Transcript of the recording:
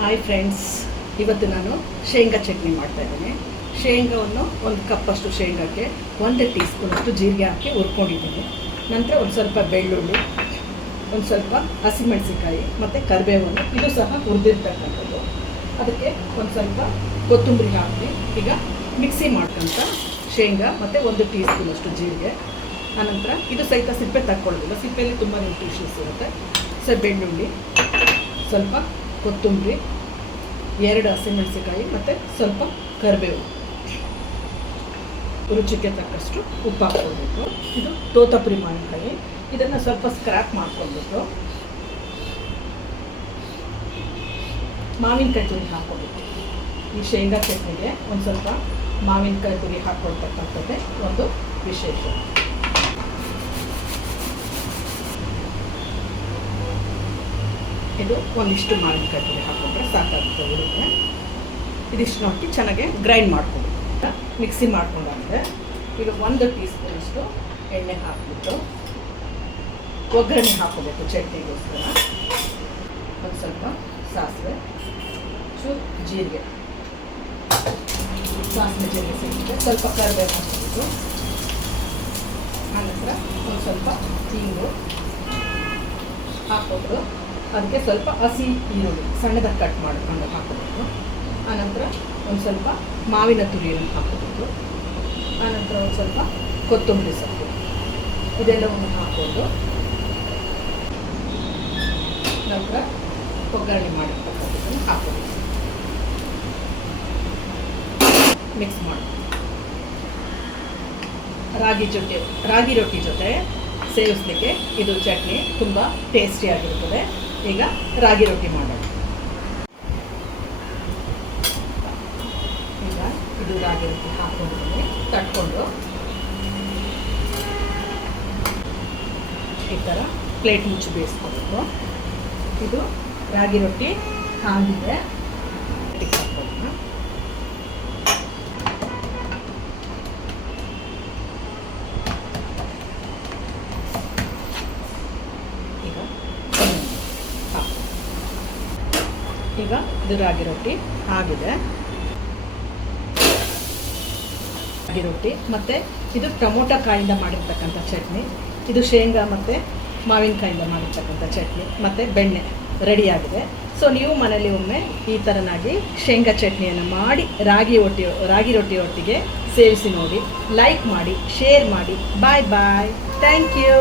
Hi friends, ಇವತ್ತು ನಾನು ಶೇಂಗಾ ಚಟ್ನಿ ಮಾಡ್ತಾಯಿದ್ದೀನಿ. ಶೇಂಗಾವನ್ನು ಒಂದು ಕಪ್ಪಷ್ಟು ಶೇಂಗಾಕ್ಕೆ 1 ಟೀ ಸ್ಪೂನಷ್ಟು ಜೀರಿಗೆ ಹಾಕಿ ಹುರ್ಕೊಂಡಿದ್ದೀನಿ. ನಂತರ ಒಂದು ಸ್ವಲ್ಪ ಬೆಳ್ಳುಳ್ಳಿ, ಒಂದು ಸ್ವಲ್ಪ ಹಸಿಮೆಣಸಿಕಾಯಿ ಮತ್ತು ಕರಿಬೇವನ್ನು ಇದು ಸಹ ಹುರಿದಿರ್ತಕ್ಕಂಥದ್ದು. ಅದಕ್ಕೆ ಒಂದು ಸ್ವಲ್ಪ ಕೊತ್ತಂಬರಿ ಹಾಕಿ ಈಗ ಮಿಕ್ಸಿ ಮಾಡ್ಕೊಂತ ಶೇಂಗಾ ಮತ್ತು 1 ಟೀ ಸ್ಪೂನಷ್ಟು ಜೀರಿಗೆ. ಆನಂತರ ಇದು ಸಹಿತ ಸಿಪ್ಪೆ ತಕ್ಕೊಳ್ಳೋದಿಲ್ಲ, ಸಿಪ್ಪೆಯಲ್ಲಿ ತುಂಬ ನ್ಯೂಟ್ರಿಷನ್ಸ್ ಇರುತ್ತೆ. ಬೆಳ್ಳುಳ್ಳಿ, ಸ್ವಲ್ಪ ಕೊತ್ತಂಬರಿ, 2 ಹಸಿಮೆಣಸಿಕಾಯಿ ಮತ್ತು ಸ್ವಲ್ಪ ಕರಿಬೇವು, ರುಚಿಗೆ ತಕ್ಕಷ್ಟು ಉಪ್ಪು ಹಾಕ್ಕೊಳ್ಬೇಕು. ಇದು ತೋತಪುರಿ ಮಾವಿನಕಾಯಿ, ಇದನ್ನು ಸ್ವಲ್ಪ ಸ್ಕ್ರ್ಯಾಪ್ ಮಾಡ್ಕೊಳ್ಬೇಕು. ಮಾವಿನಕಾಯಿ ತುರಿ ಹಾಕ್ಕೊಳ್ಬೇಕು. ಈ ಶೇಂಗಾ ಚಟ್ನಿಗೆ ಒಂದು ಸ್ವಲ್ಪ ಮಾವಿನಕಾಯಿ ತುರಿ ಹಾಕ್ಕೊಳ್ತಕ್ಕಂಥದ್ದೇ ಒಂದು ವಿಶೇಷ. ಇದು ಒಂದಿಷ್ಟು ಮಾವಿನಕಾಯಿ ತುರಿ ಹಾಕ್ಕೊಂಡ್ರೆ ಸಾಕಾಗುತ್ತೆ ಉಳಿಗೆ. ಇದಿಷ್ಟು ಹಾಕಿ ಚೆನ್ನಾಗಿ ಗ್ರೈಂಡ್ ಮಾಡ್ಕೊಂಡು ಮಿಕ್ಸಿ ಮಾಡ್ಕೊಂಡಾಗಿದೆ. ಈಗ 1 ಟೀ ಸ್ಪೂನಷ್ಟು ಎಣ್ಣೆ ಹಾಕ್ಬಿಟ್ಟು ಒಗ್ಗರಣೆ ಹಾಕ್ಕೋಬೇಕು ಚಟ್ನಿಗೋಸ್ಕರ. ಒಂದು ಸ್ವಲ್ಪ ಸಾಸಿವೆ, ಚೂರು ಜೀರಿಗೆ, ಸಾಸಿವೆ ಜೀರಿಗೆ ಸಿಗುತ್ತೆ, ಸ್ವಲ್ಪ ಕರಿಬೇವು ಹಾಕ್ಬಿಟ್ಟು ಆನಂತರ ಒಂದು ಸ್ವಲ್ಪ ಹಿಂಗು ಹಾಕ್ಬಿಟ್ಟು ಅದಕ್ಕೆ ಸ್ವಲ್ಪ ಹಸಿ ಈರುಳ್ಳಿ ಸಣ್ಣದಾಗಿ ಕಟ್ ಮಾಡ್ಕೊಂಡು ಹಾಕೋಬೇಕು. ಆನಂತರ ಒಂದು ಸ್ವಲ್ಪ ಮಾವಿನ ತುರಿಯನ್ನು ಹಾಕೋಬೇಕು. ಆನಂತರ ಒಂದು ಸ್ವಲ್ಪ ಕೊತ್ತಂಬರಿ ಸೊಪ್ಪು, ಇದೆಲ್ಲವನ್ನು ಹಾಕ್ಕೊಂಡು ನಂತರ ಒಗ್ಗರಣೆ ಮಾಡಿರ್ತಕ್ಕಂಥದ್ದನ್ನು ಹಾಕೋಬೇಕು. ಮಿಕ್ಸ್ ಮಾಡಿ ರಾಗಿ ರೊಟ್ಟಿ ಜೊತೆ ಸೇವಿಸಲಿಕ್ಕೆ ಇದು ಚಟ್ನಿ ತುಂಬ ಟೇಸ್ಟಿಯಾಗಿರುತ್ತದೆ. ಈಗ ರಾಗಿ ರೊಟ್ಟಿ ಮಾಡೋಣ. ಈಗ ಇದು ರಾಗಿ ರೊಟ್ಟಿ ಹಾಕ್ಕೊಂಡಿದ್ದೀನಿ, ತಟ್ಕೊಂಡು ಈ ಥರ ಪ್ಲೇಟ್ ಮುಚ್ಚಿ ಬೇಯಿಸ್ಕೋಬೇಕು. ಇದು ರಾಗಿ ರೊಟ್ಟಿ ಆಗಿದೆ. ಹಾಕ್ಕೊಳ್ಳೋಣ. ಈಗ ಇದು ರಾಗಿ ರೊಟ್ಟಿ ಆಗಿದೆ. ರಾಗಿ ರೊಟ್ಟಿ ಮತ್ತು ಇದು ಟೊಮೊಟೊ ಕಾಯಿಂದ ಮಾಡಿರ್ತಕ್ಕಂಥ ಚಟ್ನಿ, ಇದು ಶೇಂಗಾ ಮತ್ತು ಮಾವಿನಕಾಯಿಂದ ಮಾಡಿರ್ತಕ್ಕಂಥ ಚಟ್ನಿ ಮತ್ತು ಬೆಣ್ಣೆ ರೆಡಿಯಾಗಿದೆ. ಸೊ ನೀವು ಮನೇಲಿ ಒಮ್ಮೆ ಈ ಥರನಾಗಿ ಶೇಂಗಾ ಚಟ್ನಿಯನ್ನು ಮಾಡಿ ರಾಗಿ ರೊಟ್ಟಿ ಒಟ್ಟಿಗೆ ಸೇವಿಸಿ ನೋಡಿ. ಲೈಕ್ ಮಾಡಿ, ಶೇರ್ ಮಾಡಿ. Bye bye. Thank you.